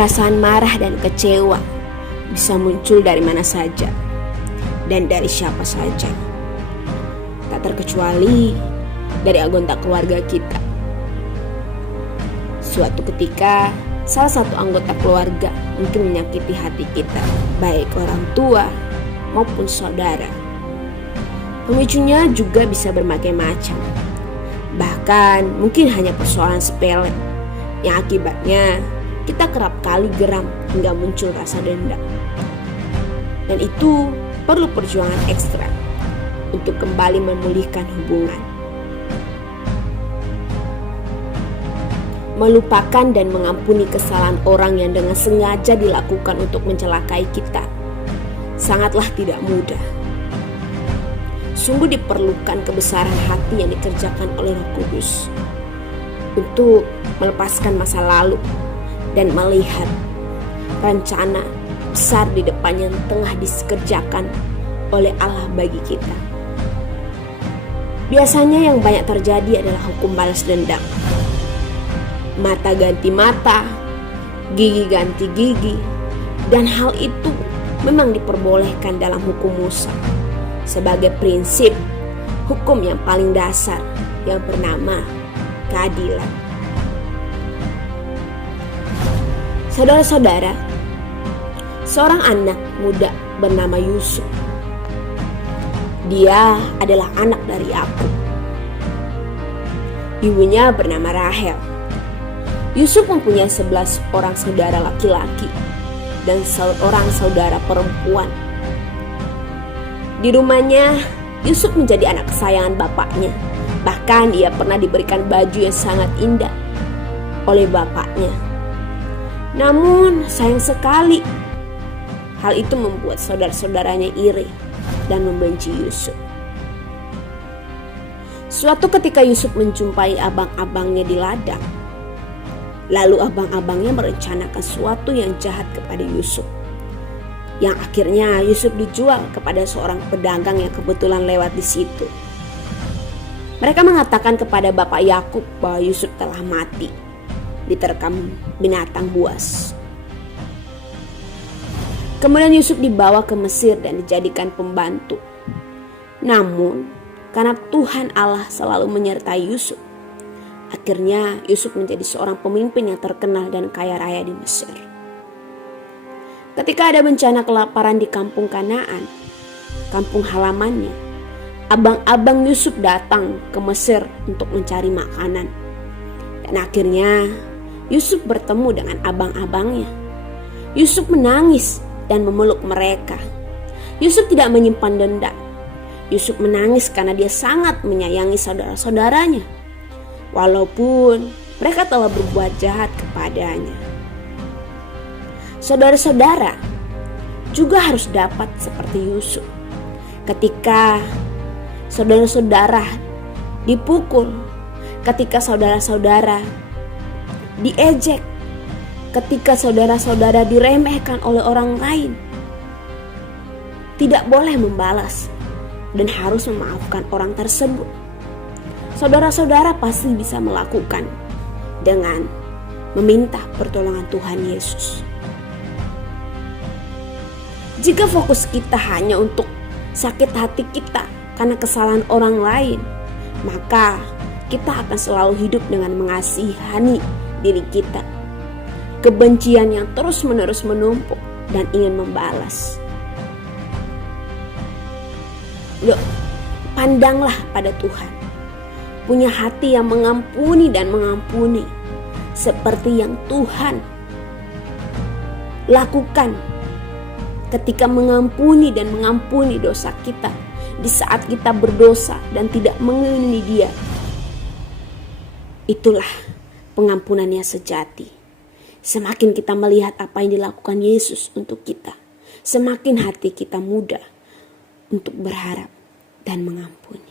Perasaan marah dan kecewa bisa muncul dari mana saja dan dari siapa saja. Tak terkecuali dari anggota keluarga kita. Suatu ketika, salah satu anggota keluarga mungkin menyakiti hati kita, baik orang tua maupun saudara. Pemicunya juga bisa berbagai macam. Bahkan mungkin hanya persoalan sepele yang akibatnya kita kerap kali geram hingga muncul rasa dendam. Dan itu perlu perjuangan ekstra untuk kembali memulihkan hubungan. Melupakan dan mengampuni kesalahan orang yang dengan sengaja dilakukan untuk mencelakai kita sangatlah tidak mudah. Sungguh diperlukan kebesaran hati yang dikerjakan oleh Roh Kudus untuk melepaskan masa lalu dan melihat rencana besar di depan yang tengah dikerjakan oleh Allah bagi kita. Biasanya yang banyak terjadi adalah hukum balas dendam. Mata ganti mata, gigi ganti gigi, dan hal itu memang diperbolehkan dalam hukum Musa sebagai prinsip hukum yang paling dasar yang bernama keadilan. Saudara-saudara, seorang anak muda bernama Yusuf. Dia adalah anak dari Yakub. Ibunya bernama Rahel. Yusuf mempunyai 11 orang saudara laki-laki dan seorang saudara perempuan. Di rumahnya, Yusuf menjadi anak kesayangan bapaknya. Bahkan ia pernah diberikan baju yang sangat indah oleh bapaknya. Namun sayang sekali, hal itu membuat saudara-saudaranya iri dan membenci Yusuf. Suatu ketika Yusuf menjumpai abang-abangnya di ladang. Lalu abang-abangnya merencanakan sesuatu yang jahat kepada Yusuf. Yang akhirnya Yusuf dijual kepada seorang pedagang yang kebetulan lewat di situ. Mereka mengatakan kepada bapak Yakub bahwa Yusuf telah mati, diterkam binatang buas. Kemudian Yusuf dibawa ke Mesir dan dijadikan pembantu. Namun, karena Tuhan Allah selalu menyertai Yusuf, akhirnya Yusuf menjadi seorang pemimpin yang terkenal dan kaya raya di Mesir. Ketika ada bencana kelaparan di kampung Kanaan, kampung halamannya, abang-abang Yusuf datang ke Mesir untuk mencari makanan. Dan akhirnya Yusuf bertemu dengan abang-abangnya. Yusuf menangis dan memeluk mereka. Yusuf tidak menyimpan dendam. Yusuf menangis karena dia sangat menyayangi saudara-saudaranya, walaupun mereka telah berbuat jahat kepadanya. Saudara-saudara juga harus dapat seperti Yusuf. Ketika saudara-saudara dipukul, ketika saudara-saudara diejek, ketika saudara-saudara diremehkan oleh orang lain, tidak boleh membalas dan harus memaafkan orang tersebut. Saudara-saudara pasti bisa melakukan dengan meminta pertolongan Tuhan Yesus. Jika fokus kita hanya untuk sakit hati kita karena kesalahan orang lain, maka kita akan selalu hidup dengan mengasihani diri kita. Kebencian yang terus-menerus menumpuk dan ingin membalas. Pandanglah pada Tuhan. Punya hati yang mengampuni dan mengampuni, seperti yang Tuhan lakukan ketika mengampuni dan mengampuni dosa kita di saat kita berdosa dan tidak mengenali Dia. Itulah pengampunannya sejati. Semakin kita melihat apa yang dilakukan Yesus untuk kita, semakin hati kita mudah untuk berharap dan mengampuni.